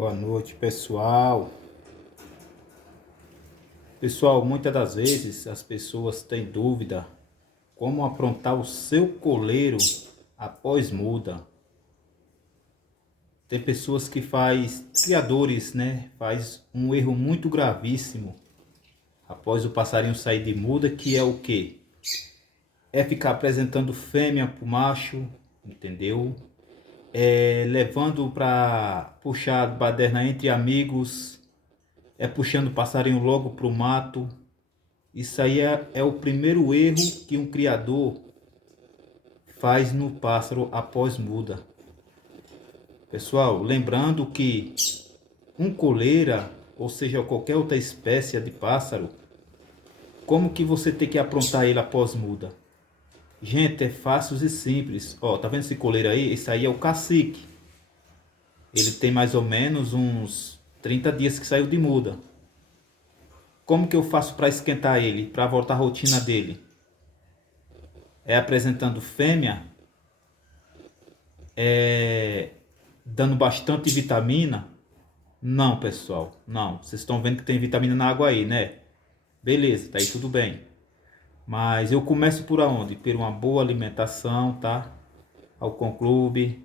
Boa noite, pessoal. Pessoal, muitas das vezes as pessoas têm dúvida como aprontar o seu coleiro após muda. Tem pessoas que criadores, né, faz um erro muito gravíssimo após o passarinho sair de muda, que é o quê? É ficar apresentando fêmea para o macho, entendeu? Levando para puxar baderna entre amigos, puxando o passarinho logo para o mato. Isso aí é o primeiro erro que um criador faz no pássaro após muda. Pessoal, lembrando que um coleira, ou seja, qualquer outra espécie de pássaro, como que você tem que aprontar ele após muda? Gente, é fácil e simples. Ó, tá vendo esse coleiro aí? Esse aí é o cacique. Ele tem mais ou menos uns 30 dias que saiu de muda. Como que eu faço para esquentar ele, para voltar à rotina dele? É apresentando fêmea, dando bastante vitamina? Não, pessoal, não. Vocês estão vendo que tem vitamina na água aí, né? Beleza, tá aí tudo bem. Mas eu começo por onde? Por uma boa alimentação, tá? Alcon Clube,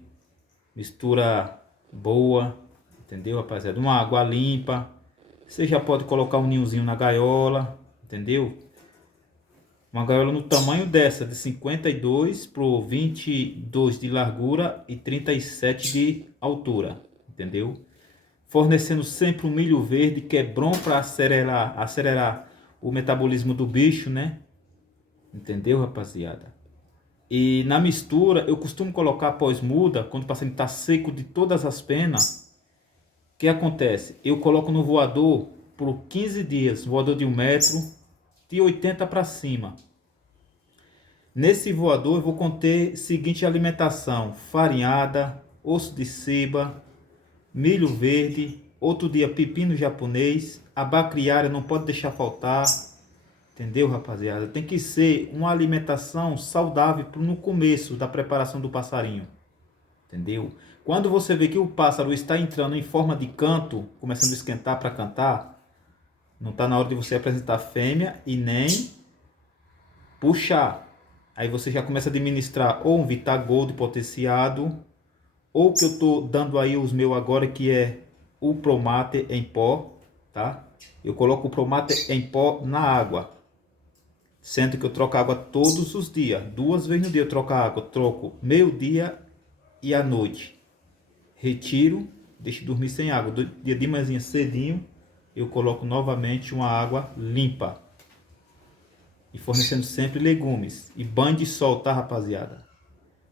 mistura boa, entendeu, rapaziada? Uma água limpa. Você já pode colocar um ninhozinho na gaiola, entendeu? Uma gaiola no tamanho dessa, de 52 por 22 de largura e 37 de altura, entendeu? Fornecendo sempre um milho verde, que é bom para acelerar o metabolismo do bicho, né? Entendeu, rapaziada? E na mistura, eu costumo colocar após muda, quando o passarinho está seco de todas as penas. O que acontece? Eu coloco no voador por 15 dias, voador de 1 metro, de 80 para cima. Nesse voador eu vou conter seguinte alimentação: farinhada, osso de seba, milho verde, outro dia pepino japonês, abacriária não pode deixar faltar. Entendeu, rapaziada? Tem que ser uma alimentação saudável no começo da preparação do passarinho. Entendeu? Quando você vê que o pássaro está entrando em forma de canto, começando a esquentar para cantar, não está na hora de você apresentar fêmea e nem puxar. Aí você já começa a administrar ou um Vitagold potenciado, ou que eu estou dando aí os meus agora, que é o Promate em pó, tá? Eu coloco o Promate em pó na água. Sendo que eu troco água todos os dias. 2 vezes no dia eu troco a água. Troco meio-dia e à noite. Retiro, deixo dormir sem água. Do dia de manhã cedinho, eu coloco novamente uma água limpa. E fornecendo sempre legumes. E banho de sol, tá, rapaziada?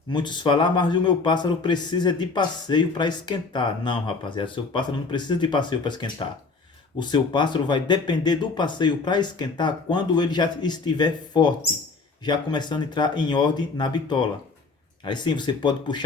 Muitos falam, mas o meu pássaro precisa de passeio para esquentar. Não, rapaziada, seu pássaro não precisa de passeio para esquentar. O seu pássaro vai depender do passeio para esquentar quando ele já estiver forte, já começando a entrar em ordem na bitola. Aí sim você pode puxar